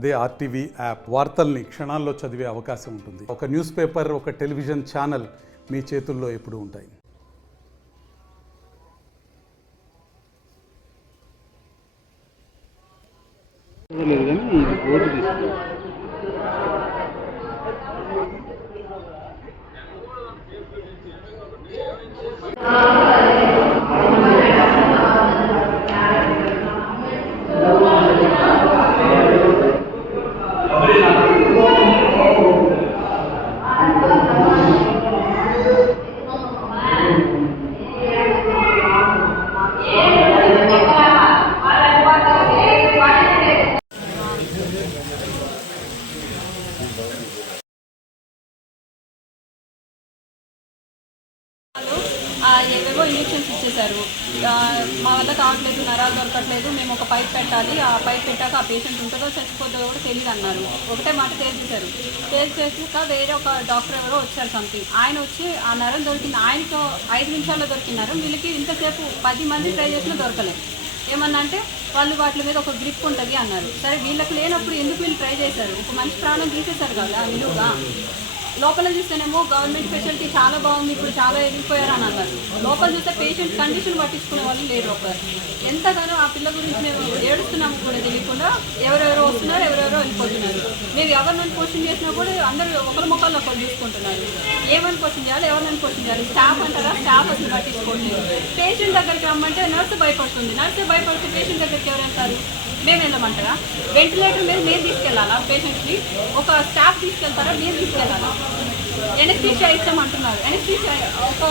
అదే RTV app వార్తల్ని క్షణాల్లో చదివే అవకాశం ఉంటుంది. ఒక న్యూస్ పేపర్, ఒక టెలివిజన్ ఛానల్ మీ చేతుల్లో ఎప్పుడూ ఉంటాయి. ఏవేవో ఇంజెక్షన్స్ ఇచ్చేశారు. మా వల్ల కావట్లేదు, నరాలు దొరకట్లేదు, మేము ఒక పైప్ పెట్టాలి, ఆ పైప్ పెట్టాక ఆ పేషెంట్ ఉంటుందో చచ్చిపోతుందో కూడా తెలియదు అన్నారు. ఒకటే మాట తేల్చేశారు. తేల్చేసాక వేరే ఒక డాక్టర్ ఎవరో వచ్చారు సంథింగ్, ఆయన వచ్చి ఆ నరం దొరికింది, ఆయనతో 5 నిమిషాల్లో దొరికినారు. వీళ్ళకి ఇంతసేపు 10 మంది ట్రై చేసినా దొరకలేదు. ఏమన్నా అంటే వాళ్ళు వాటి మీద ఒక గ్రిప్ ఉంటుంది అన్నారు. సరే వీళ్ళకి లేనప్పుడు ఎందుకు వీళ్ళు ట్రై చేశారు? ఒక మనిషి ప్రాణం తీసేశారు కదా విలువగా. లోపల చూస్తేనేమో గవర్నమెంట్ ఫెసిలిటీ చాలా బాగుంది, ఇప్పుడు చాలా ఎదిగిపోయారు అని అన్నారు. లోపల చూస్తే పేషెంట్ కండిషన్ పట్టించుకునే వాళ్ళు లేరు. ఎంతగానో ఆ పిల్ల గురించి మేము ఏడుస్తున్నాము కూడా తెలియకుండా ఎవరెవరో వస్తున్నారు, ఎవరెవరో వెళ్ళిపోతున్నారు. మేము ఎవరినైనా క్వశ్చన్ చేసినా కూడా అందరూ ఒకరి ముఖాల్లో ఒకరు చూసుకుంటున్నారు. ఏమని క్వశ్చన్ చేయాలి, ఎవరినైనా క్వశ్చన్ చేయాలి? స్టాఫ్ అంటారా? స్టాఫ్ అసలు పట్టించుకోవట్లేదు. పేషెంట్ దగ్గరికి రమ్మంటే నర్సు భయపడుతుంది. నర్సు భయపడితే పేషెంట్ దగ్గరికి ఎవరు వెళ్తారు? మేము వెళ్ళమంటారా? వెంటిలేటర్ మీద మేము తీసుకెళ్ళాలా? పేషెంట్ని ఒక స్టాఫ్ తీసుకెళ్తారా? మేము తీసుకెళ్ళాలా? ఎనెస్థీషియా ఇచ్చామంటున్నారు. ఎనెస్థీషియా ఒక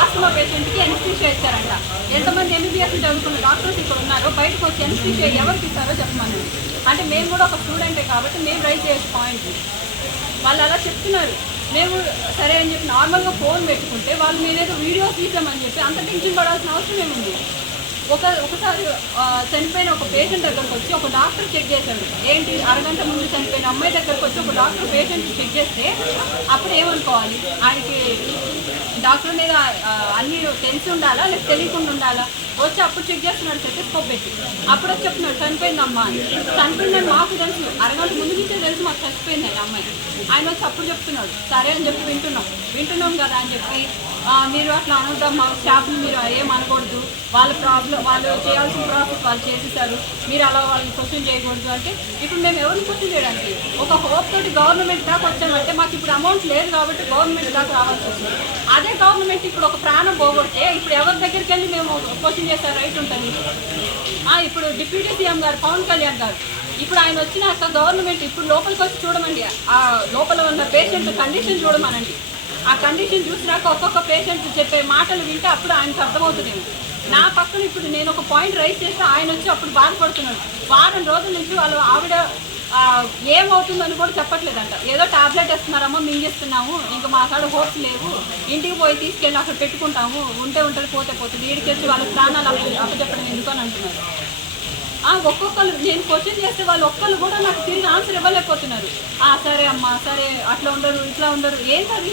ఆస్తమా పేషెంట్కి ఎనెస్థీషియా ఇచ్చారంట. ఎంతమంది ఎంబీబీఎస్ చదువుకున్న డాక్టర్స్ ఇక్కడ ఉన్నారో బయటకు వచ్చి ఎనెస్థీషియా ఎవరికి ఇస్తారో చెప్పమని. అంటే మేము కూడా ఒక స్టూడెంటే కాబట్టి మేము రైజ్ చేసే పాయింట్. వాళ్ళు అలా చెప్తున్నారు. మేము సరే అని చెప్పి నార్మల్గా ఫోన్ పెట్టుకుంటే వాళ్ళు నేనేదో వీడియోస్ తీసామని చెప్పి అంత టెన్షన్ పడాల్సిన అవసరం ఏముంది? ఒకసారి చనిపోయిన ఒక పేషెంట్ దగ్గరకు వచ్చి ఒక డాక్టర్ చెక్ చేశాడు. ఏంటి, అరగంట ముందు చనిపోయిన అమ్మాయి దగ్గరకు వచ్చి ఒక డాక్టర్ పేషెంట్ చెక్ చేస్తే అప్పుడు ఏమనుకోవాలి? ఆయనకి డాక్టర్ మీద అన్నీ తెలిసి ఉండాలా, లేకపోతే తెలియకుండా ఉండాలా? వచ్చి అప్పుడు చెక్ చేస్తున్నాడు స్టెథోస్కోప్ పెట్టి. అప్పుడు వచ్చి చెప్తున్నాడు చనిపోయిందమ్మా అని. చనిపోయిందని మాకు తెలుసు, అరగంట ముందు నుంచే తెలుసు మాకు చచ్చిపోయింది అని అమ్మాయి. ఆయన వచ్చి అప్పుడు చెప్తున్నాడు సరే అని చెప్పి వింటున్నాం కదా అని చెప్పి మీరు అట్లా అనొద్దాం, మా స్టాఫ్ని మీరు ఏం అనకూడదు, వాళ్ళ ప్రాబ్లం వాళ్ళు చేయాల్సిన ప్రాసెస్ వాళ్ళు చేసేసారు, మీరు అలా వాళ్ళని క్వశ్చన్ చేయకూడదు అంటే ఇప్పుడు మేము ఎవరిని క్వశ్చన్ చేయడానికి? ఒక హోప్ తోటి గవర్నమెంట్ దాకా వచ్చామంటే మాకు ఇప్పుడు అమౌంట్ లేదు కాబట్టి గవర్నమెంట్ దాకా రావాల్సి వస్తుంది. అదే గవర్నమెంట్ ఇప్పుడు ఒక ప్రాణం పోగొట్టే ఇప్పుడు ఎవరి దగ్గరికి వెళ్ళి మేము క్వశ్చన్ చేసే రైట్ ఉంటుంది. ఇప్పుడు డిప్యూటీ సీఎం గారు పవన్ కళ్యాణ్ గారు ఇప్పుడు ఆయన వచ్చినాక గవర్నమెంట్ ఇప్పుడు లోపలికి వచ్చి చూడమండి, ఆ లోపల ఉన్న పేషెంట్ కండిషన్ చూడమనండి. ఆ కండిషన్ చూసినాక ఒక్కొక్క పేషెంట్ చెప్పే మాటలు వింటే అప్పుడు ఆయనకు అర్థమవుతుంది. నా పక్కన ఇప్పుడు నేను ఒక పాయింట్ రైజ్ చేస్తే ఆయన వచ్చి అప్పుడు బాధపడుతున్నాడు. వారం రోజుల నుంచి వాళ్ళు ఆవిడ ఏమవుతుందని కూడా చెప్పట్లేదంట. ఏదో టాబ్లెట్ వేస్తున్నారమ్మా, మింగేస్తున్నాము, ఇంకా మా కాడ హోప్స్ లేవు, ఇంటికి పోయి తీసుకెళ్ళి అక్కడ పెట్టుకుంటాము, ఉంటే ఉంటుంది పోతే పోతుంది, వీడికి వచ్చి వాళ్ళ ప్రాణాలు అప్పచెప్పడం ఎందుకు అని అంటున్నారు. ఒక్కొక్కరు నేను క్వశ్చన్ చేస్తే వాళ్ళు ఒక్కళ్ళు కూడా నాకు తిరిగి ఆన్సర్ ఇవ్వలేకపోతున్నారు. సరే అమ్మా, సరే అట్లా ఉండరు, ఇట్లా ఉండరు, ఏంటది?